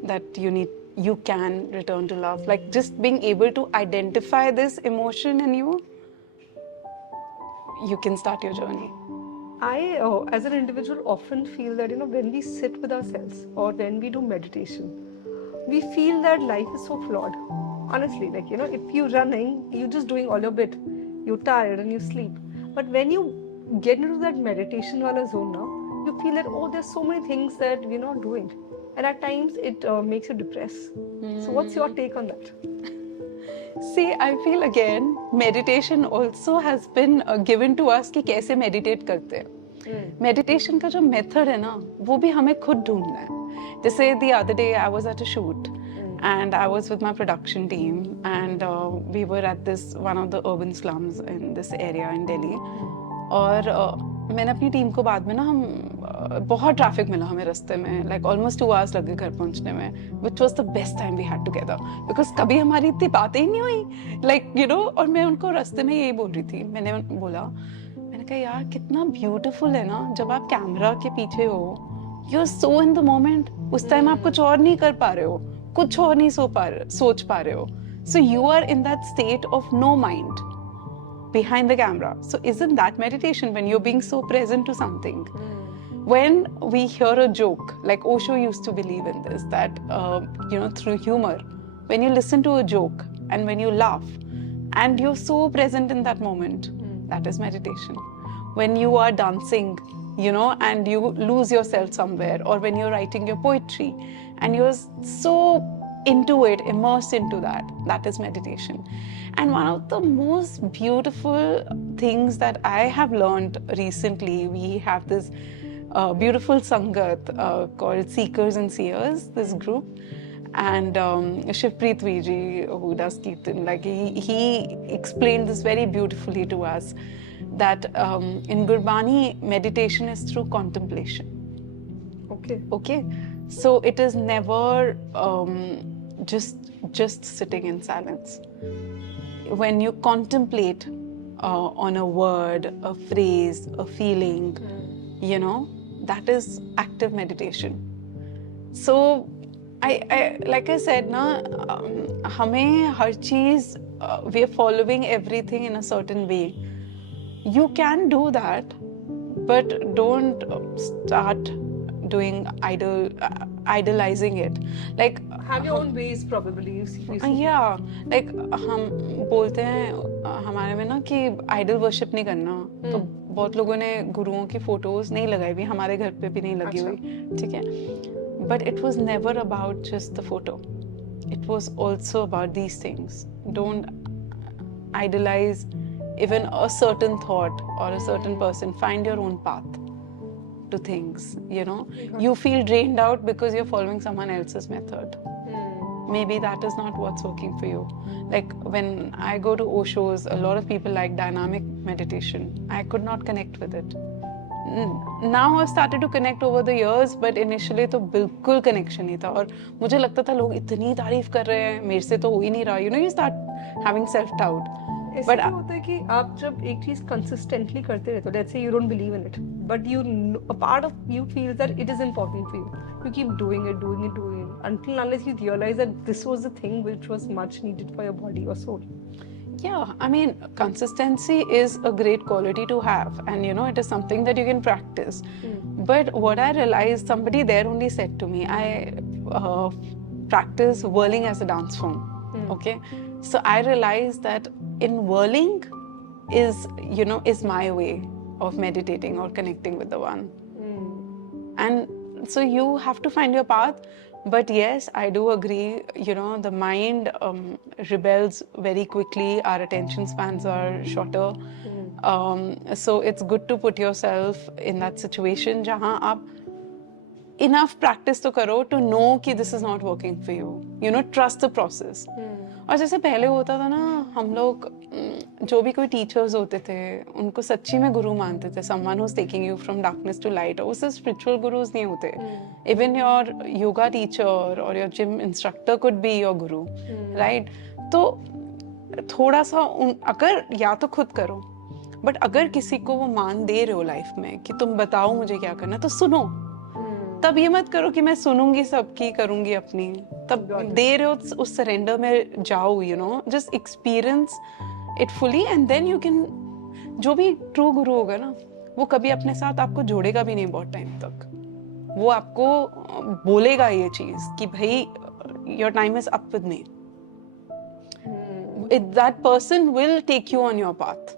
that you can return to love. Like just being able to identify this emotion in you, you can start your journey. I, as an individual, often feel that, when we sit with ourselves or when we do meditation, we feel that life is so flawed. Honestly, like, if you're running, you're just doing all your bit. You're tired and you sleep. But when you get into that meditation wala zone now, you feel that, oh, there's so many things that we're not doing. And at times, it makes you depressed. So what's your take on that? See, I feel again, meditation also has been given to us कि कैसे meditate करते हैं. Meditation का जो method है ना, वो भी हमें खुद ढूंढना है. जैसे the other day I was at a shoot and I was with my production team and we were at this one of the urban slums in this area in Delhi. और मैंने अपनी टीम को बाद में ना हम बहुत traffic मिला हमें रास्ते में, like almost 2 hours लगे घर पहुंचने में, which was the best time we had together because कभी हमारी इतनी बातें ही नहीं हुई, like और मैं उनको रास्ते में यही बोल रही थी. मैंने कहा यार कितना ब्यूटीफुल है ना जब आप कैमरा के पीछे हो, you are so in the moment. उस टाइम आप कुछ और नहीं कर पा रहे हो, कुछ और नहीं सोच पा रहे हो. So you are in that state of no mind behind the camera. So isn't that meditation when you're being so present to something? When we hear a joke, like Osho used to believe in this, that through humor, when you listen to a joke and when you laugh and you're so present in that moment, that is meditation. When you are dancing, and you lose yourself somewhere, or when you're writing your poetry and you're so into it, immersed into that, that is meditation. And one of the most beautiful things that I have learned recently, we have this beautiful Sangat called Seekers and Seers, this group. And Shivpreet Viji, who does Kirtan, like he explained this very beautifully to us, that in Gurbani, meditation is through contemplation. Okay. So it is never just sitting in silence. When you contemplate on a word, a phrase, a feeling, that is active meditation. So I like I said na, हमें हर चीज we are following everything in a certain way. You can do that, but don't start doing idolizing it. Like have your own ways, probably. Yeah, like हम बोलते हैं हमारे में ना कि idol worship नहीं करना, तो बहुत लोगों ने गुरुओं की फोटोज नहीं लगाई हुई, हमारे घर पे भी नहीं लगी हुई, ठीक है. But it was never about just the photo. It was also about these things. Don't idolize even a certain thought or a certain person. Find your own path to things, You feel drained out because you're following someone else's method. Maybe that is not what's working for you. Like when I go to Osho's, a lot of people like dynamic meditation. I could not connect with it. Now I've started to connect over the years, but initially तो बिल्कुल connection नहीं था, और मुझे लगता था लोग इतनी तारीफ कर रहे हैं, मेरे से तो हो ही नहीं रहा. You start having self-doubt. ऐसा क्या होता है कि आप जब एक चीज consistently करते रहते हो, let's say you don't believe in it, but a part of you feels that it is important for you. You keep doing it, until unless you realize that this was the thing which was much needed for your body or soul. Yeah, I mean, consistency is a great quality to have, and you know, it is something that you can practice. But what I realized, somebody there only said to me, I practice whirling as a dance form. Okay, so I realized that in whirling is, you know, is my way of meditating or connecting with the one. And so you have to find your path. But yes, I do agree, you know, the mind rebels very quickly. Our attention spans are shorter. So it's good to put yourself in that situation jahan aap enough practice तो करो to know कि this is not working for you. You know, trust the process. और जैसे पहले होता था ना, हम लोग जो भी कोई टीचर्स होते थे उनको सच्ची में गुरु मानते थे. Someone who's taking you from darkness to light. और उससे spiritual gurus नहीं होते. Even your yoga teacher or your gym instructor could be your guru, right? तो थोड़ा सा अगर या तो खुद करो, बट अगर किसी को वो मान दे रहे हो लाइफ में कि तुम बताओ मुझे क्या करना, तो सुनो. तब ये मत करो कि मैं सुनूंगी सबकी, करूंगी अपनी. तब दे रहे हो उस सरेंडर में जाओ, you know, just experience it fully and then you can. जो भी ट्रू गुरु होगा ना, वो कभी अपने साथ आपको जोड़ेगा भी नहीं बहुत टाइम तक. वो आपको बोलेगा ये चीज कि भाई your time is up with me. That person will take you on your path.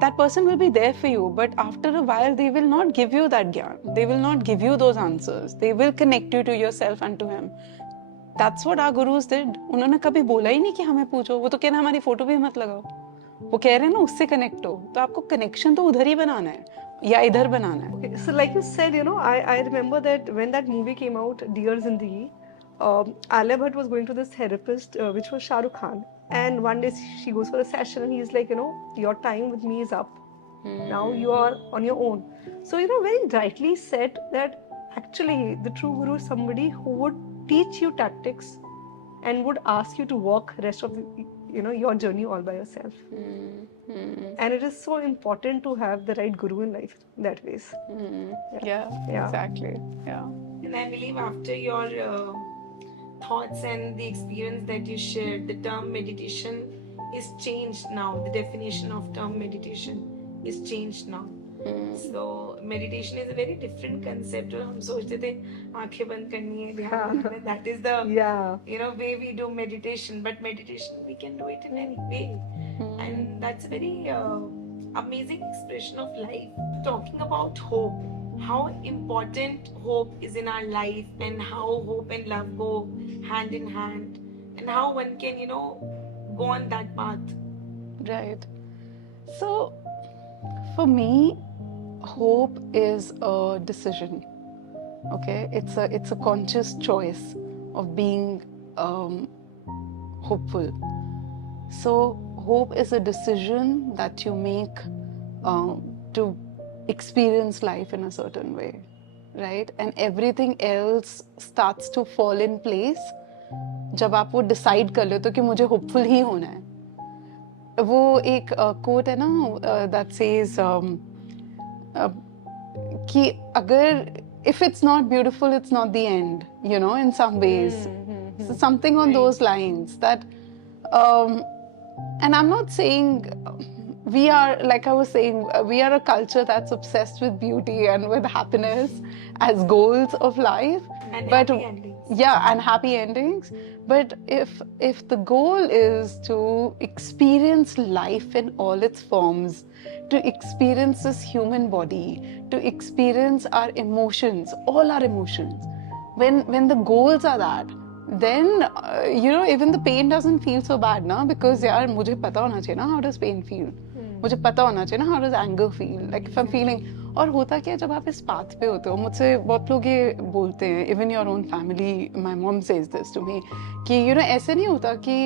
That person will be there for you, but after a while they will not give you that gyan. They will not give you those answers. They will connect you to yourself and to him. That's what our gurus did. उन्होंने कभी बोला ही नहीं कि हमें पूछो. वो तो कह रहे हैं हमारी फोटो भी मत लगाओ. वो कह रहे हैं ना उससे कनेक्ट हो. तो आपको कनेक्शन तो उधर ही बनाना है या इधर बनाना है. Okay, so like you said, you know, I remember that when that movie came out, Dear Zindagi, Alia Bhatt was going to this therapist, which was Shah Rukh Khan. And one day she goes for a session and he's like, you know, your time with me is up. Now you are on your own. So, you know, very rightly said that actually the true guru is somebody who would teach you tactics and would ask you to walk rest of the, you know, your journey all by yourself. And it is so important to have the right guru in life that ways. Yeah, exactly. Yeah. And I believe after your thoughts and the experience that you shared, the term meditation is changed now. The definition of term meditation is changed now. So meditation is a very different concept. और हम सोचते थे आंखें बंद करनी है, ध्यान करना है. That is the you know way we do meditation. But meditation we can do it in any way, and that's a very amazing expression of life. Talking about hope, how important hope is in our life, and how hope and love go hand in hand, and how one can, you know, go on that path. Right. So for me, hope is a decision. Okay, it's a conscious choice of being hopeful. So hope is a decision that you make to experience life in a certain way, right? And everything else starts to fall in place जब आप वो decide कर लेते हो कि मुझे hopeful ही होना है. वो एक कोट है ना that says कि अगर if it's not beautiful, it's not the end, you know, in some ways. So something on those lines that and I'm not saying we are, like I was saying, we are a culture that's obsessed with beauty and with happiness as goals of life. And but happy endings. Yeah, and happy endings. But if the goal is to experience life in all its forms, to experience this human body, to experience our emotions, all our emotions, when the goals are that, then you know, even the pain doesn't feel so bad, na, because yaar mujhe pata hona chahiye na how does pain feel, मुझे पता होना चाहिए ना how does anger feel, like if I'm feeling. और होता क्या जब आप इस पाथ पे होते हो, मुझसे बहुत लोग ये बोलते हैं, even your own family, my mom says this to me, कि you know ऐसे नहीं होता कि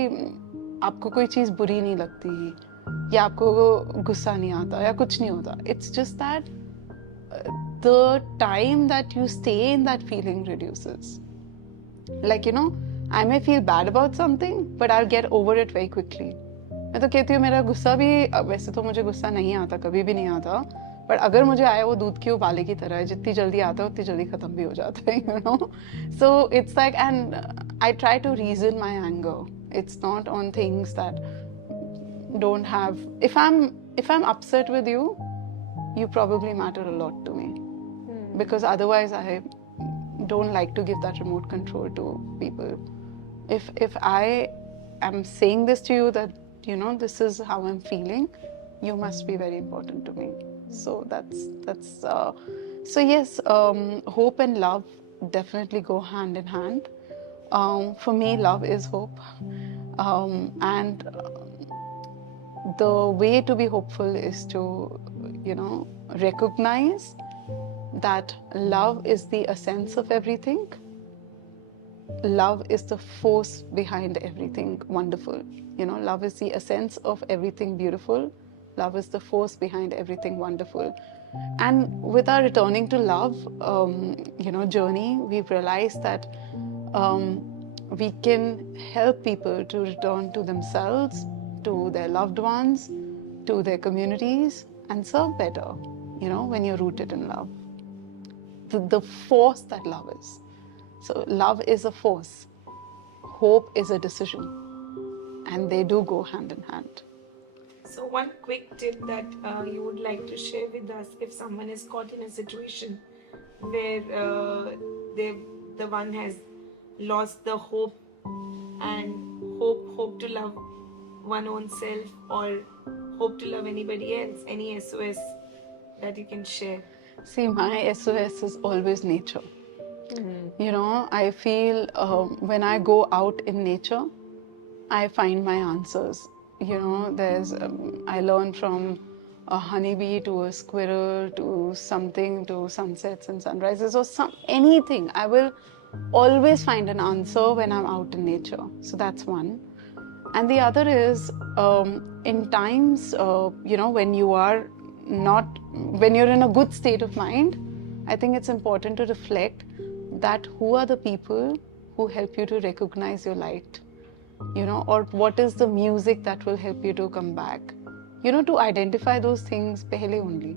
आपको कोई चीज़ बुरी नहीं लगती या आपको गुस्सा नहीं आता या कुछ नहीं होता. It's just that the time that you stay in that feeling reduces. Like, you know, I may feel bad about something, but I'll get over it very quickly. मैं तो कहती हूँ मेरा गुस्सा भी, वैसे तो मुझे गुस्सा नहीं आता, कभी भी नहीं आता, पर अगर मुझे आए वो दूध के उबाले की तरह है, जितनी जल्दी आता है उतनी जल्दी खत्म भी हो जाता है, you know. So it's like, and I try to reason my anger. It's not on things that don't have. If I'm upset with you, you probably matter a lot to me, because otherwise I don't like to give that remote control to people. If I am saying this to you, that this is how I'm feeling, you must be very important to me. So that's so yes, hope and love definitely go hand in hand. For me, love is hope, and the way to be hopeful is to recognize that love is the essence of everything. Love is the force behind everything wonderful. Love is the essence of everything beautiful. Love is the force behind everything wonderful. And with our returning to love, journey, we've realized that we can help people to return to themselves, to their loved ones, to their communities, and serve better. When you're rooted in love, the force that love is. So love is a force, hope is a decision, and they do go hand in hand. So, one quick tip that you would like to share with us if someone is caught in a situation where the one has lost the hope and hope to love one own self, or hope to love anybody else, any SOS that you can share? See, my SOS is always nature. I feel when I go out in nature, I find my answers. I learn from a honeybee to a squirrel to something, to sunsets and sunrises, or anything. I will always find an answer when I'm out in nature. So that's one. And the other is, in times, when when you're in a good state of mind, I think it's important to reflect that who are the people who help you to recognize your light, or what is the music that will help you to come back, to identify those things pehle only.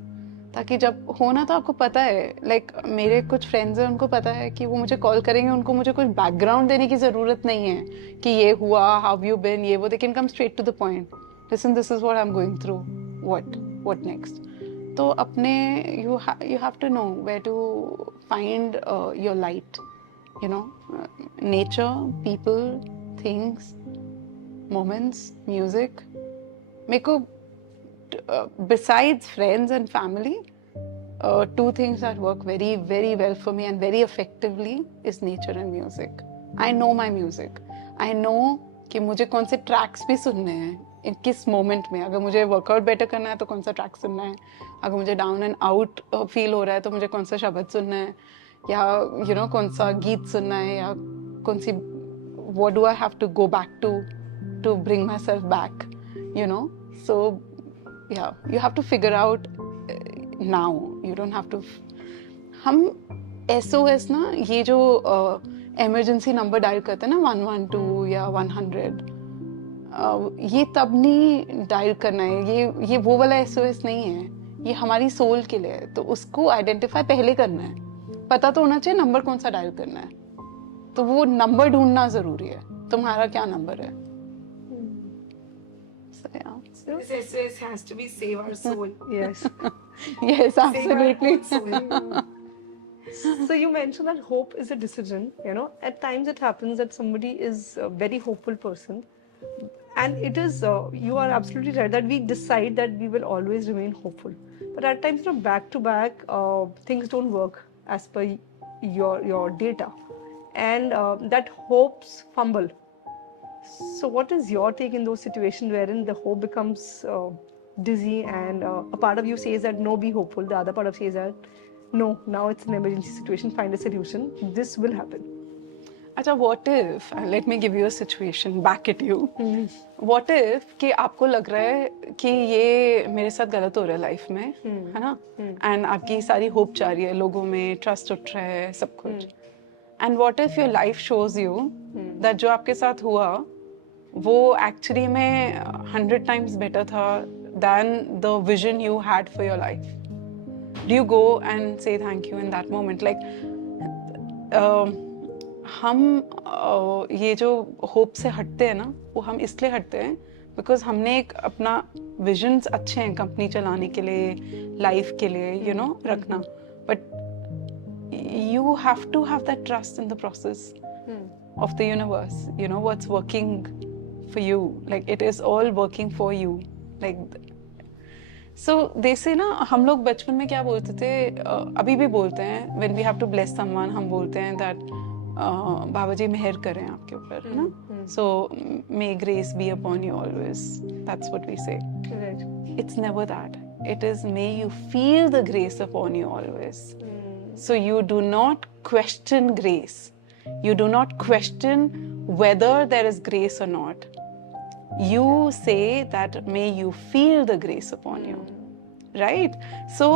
ताकि जब होना तो आपको पता है, like मेरे कुछ friends हैं, उनको पता है कि वो मुझे कॉल करेंगे, उनको मुझे कुछ बैकग्राउंड देने की ज़रूरत नहीं है कि ये हुआ, हाउ यू बीन, ये वो, they can come straight to the point, listen this is what I am going through, what next. तो अपने you have to know where to find your light, nature, people, things, moments, music. मेरे को besides friends and family, two things that work very, very well for me and very effectively is nature and music. I know my music. I know कि मुझे कौन से tracks भी सुनने हैं किस moment में. अगर मुझे workout better करना है तो कौन सा track सुनना है, अगर मुझे down and out feel हो रहा है तो मुझे कौन सा शब्द सुनना है, या कौन सा गीत सुनना है, या कौन सी what do I have to go back to bring myself back, so yeah, you have to figure out now. You don't have to. हम SOS ना, ये जो emergency number डायल करते हैं ना, 112 या 100, ये तब नहीं डायल करना है. ये वो वाला SOS नहीं है. ये हमारी सोल के लिए है. तो उसको आइडेंटिफाई पहले करना है. पता तो होना चाहिए नंबर कौन सा डायल करना है. तो वो नंबर ढूंढना जरूरी है. तुम्हारा क्या नंबर है? This SOS has to be save our soul. Yes. Yes, absolutely. Save our own soul. So you mentioned that hope is a decision. At times it happens that somebody is a very hopeful person, and it is you are absolutely right that we decide that we will always remain hopeful. But at times, back to back, things don't work as per your data, and that hopes fumble. So what is your take in those situations wherein the hope becomes dizzy, and a part of you says that no, be hopeful, the other part of says that no, now it's an emergency situation, find a solution, this will happen. अच्छा, what if, let me give you a situation back at you. What if कि आपको लग रहा है कि ये मेरे साथ गलत हो रहा है लाइफ में, है ना, एंड आपकी सारी होप जा रही है, लोगों में ट्रस्ट उठ रहा है, सब कुछ, and what if your life shows you that जो आपके साथ हुआ वो एक्चुअली में 100 times better था than the vision you had for your life? Do you go and say thank you in that moment? Like, हम ये जो होप से हटते हैं ना, वो हम इसलिए हटते हैं बिकॉज हमने एक अपना विजन्स अच्छे हैं कंपनी चलाने के लिए, लाइफ के लिए, यू नो, रखना, but you have to have that trust in the process of the universe, you know, what's working for you, like it is all working for you, like so they say ना, हम लोग बचपन में क्या बोलते थे, अभी भी बोलते हैं, when we have to bless someone, हम बोलते हैं that बाबा जी मेहर करें आपके ऊपर, है ना, so may grace be upon you always, that's what we say. Right. It's never that. It is may you feel the grace upon you always. So you do not question grace. You do not question whether there is grace or not. You say that may you feel the grace upon you. Right? So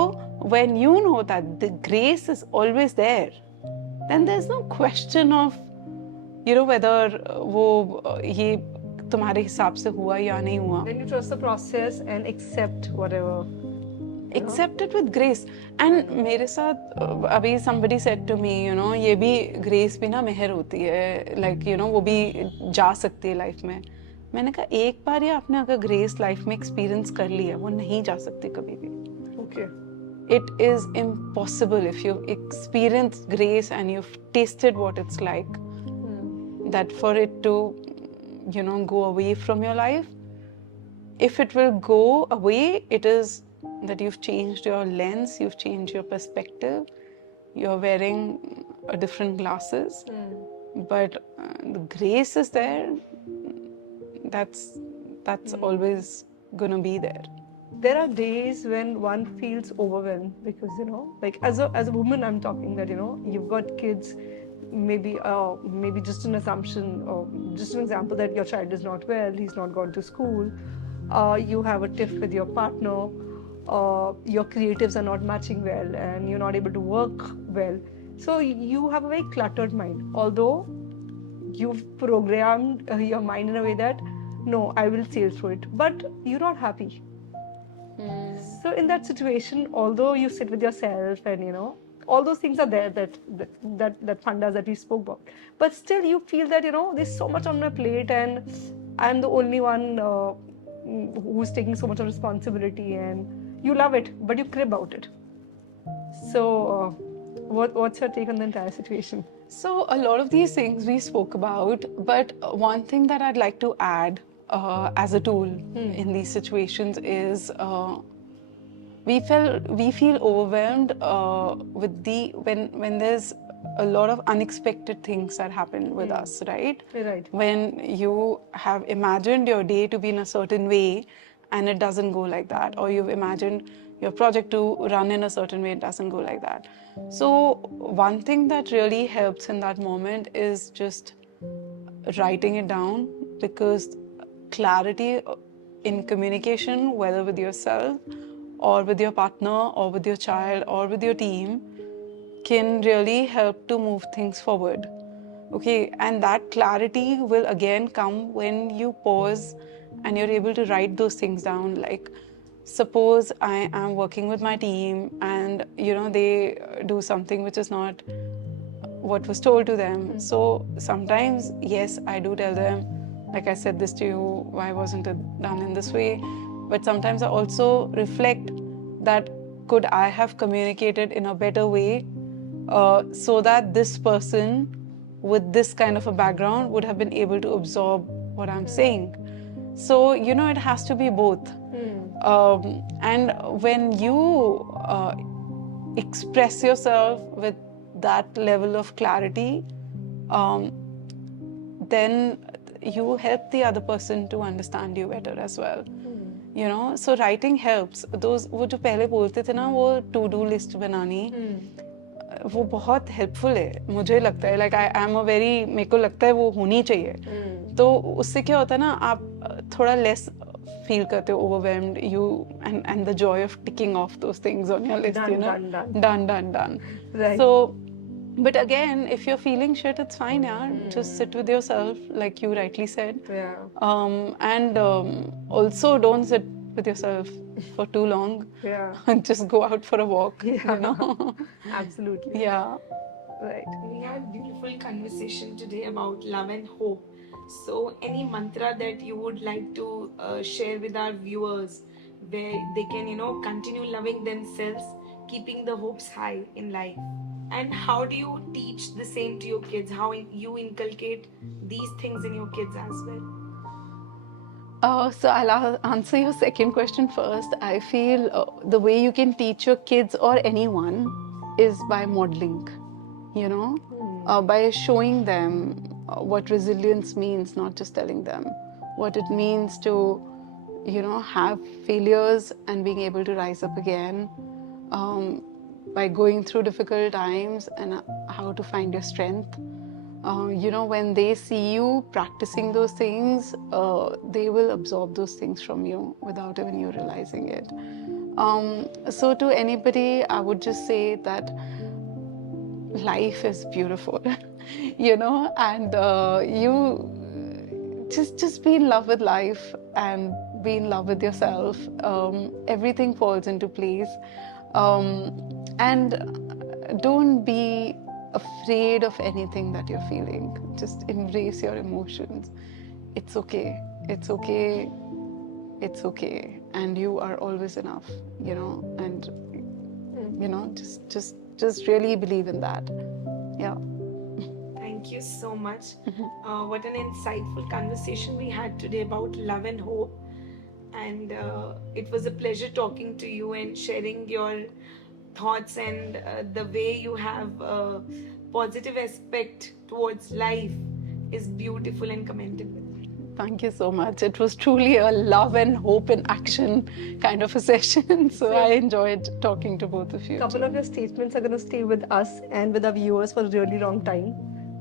when you know that the grace is always there, then there's no question of, you know, whether वो ये तुम्हारे हिसाब से हुआ या नहीं हुआ. Then you trust the process and accept whatever. Accept it with grace. And मेरे साथ अभी somebody said to me, you know, ये भी grace भी ना मेहर होती है, like you know, वो भी जा सकती है लाइफ में. मैंने कहा एक बार या आपने अगर grace लाइफ में experience कर लिया, वो नहीं जा सकती कभी भी. Okay. It is impossible if you've experienced grace and you've tasted what it's like, that for it to, you know, go away from your life. If it will go away, it is that you've changed your lens, you've changed your perspective, you're wearing a different glasses, but the grace is there. That's always gonna be there. There are days when one feels overwhelmed because, you know, like as a woman, I'm talking that, you know, you've got kids, maybe just an assumption or just an example that your child is not well, he's not gone to school, you have a tiff with your partner, your creatives are not matching well and you're not able to work well. So you have a very cluttered mind, although you've programmed your mind in a way that, no, I will sail through it, but you're not happy. So in that situation, although you sit with yourself and, you know, all those things are there, that fundas that we spoke about, but still you feel that, you know, there's so much on my plate and I'm the only one who's taking so much of responsibility, and you love it, but you crib about it. So what's your take on the entire situation? So a lot of these things we spoke about, but one thing that I'd like to add as a tool in these situations is we feel overwhelmed with when there's a lot of unexpected things that happen with us, right? Right. When you have imagined your day to be in a certain way and it doesn't go like that, or you've imagined your project to run in a certain way, it doesn't go like that. So one thing that really helps in that moment is just writing it down, because clarity in communication, whether with yourself or with your partner or with your child or with your team, can really help to move things forward. Okay, and that clarity will again come when you pause and you're able to write those things down. Like, suppose I am working with my team and, you know, they do something which is not what was told to them. So sometimes, yes, I do tell them, like I said this to you, why wasn't it done in this way? But sometimes I also reflect that could I have communicated in a better way so that this person with this kind of a background would have been able to absorb what I'm saying. So, you know, it has to be both. And when you express yourself with that level of clarity, then you help the other person to understand you better as well. You know, so writing helps. Those वो जो पहले बोलते थे ना, वो to do list बनानी, वो बहुत हेल्पफुल है मुझे लगता है. Like I am a very, मेरे को लगता है वो होनी चाहिए. तो उससे क्या होता है ना, आप थोड़ा लेस फील करते हो overwhelmed, you and the Joy of ticking of those things on your list, you know, done. So but again, if you're feeling shit, it's fine, yeah. Just sit with yourself, like you rightly said. Yeah. And also don't sit with yourself for too long. Yeah. Just go out for a walk, Yeah. you know. Absolutely. Yeah. Right. We had a beautiful conversation today about love and hope. So, any mantra that you would like to share with our viewers where they can, continue loving themselves, keeping the hopes high in life? And how do you teach the same to your kids? How you inculcate these things in your kids as well? So I'll answer your second question first. I feel the way you can teach your kids or anyone is by modeling, by showing them what resilience means, not just telling them what it means to, have failures and being able to rise up again, by going through difficult times and how to find your strength. When they see you practicing those things, they will absorb those things from you without even you realizing it. So, to anybody, I would just say that life is beautiful, and you just be in love with life and be in love with yourself. Everything falls into place, and don't be afraid of anything that you're feeling. Just embrace your emotions. It's okay. It's okay. It's okay, and you are always enough. And just really believe in that. Yeah. Thank you so much. What an insightful conversation we had today about love and hope. And it was a pleasure talking to you and sharing your thoughts and the way you have a positive aspect towards life is beautiful and commendable. Thank you so much. It was truly a love and hope in action kind of a session. So I enjoyed talking to both of you. A couple of your statements are going to stay with us and with our viewers for a really long time.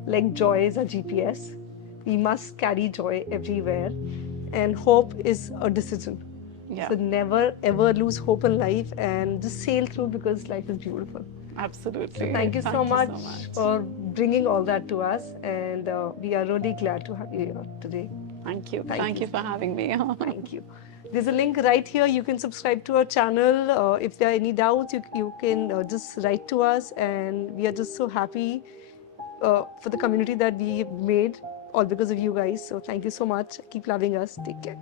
Like joy is a GPS. We must carry joy everywhere. And hope is a decision. Yeah. So never ever lose hope in life and just sail through because life is beautiful. Absolutely. So thank you so much for bringing all that to us. And we are really glad to have you here today. Thank you. Thank you for having me. Thank you. There's a link right here. You can subscribe to our channel. If there are any doubts, you can just write to us. And we are just so happy for the community that we made, all because of you guys. So thank you so much. Keep loving us. Take care.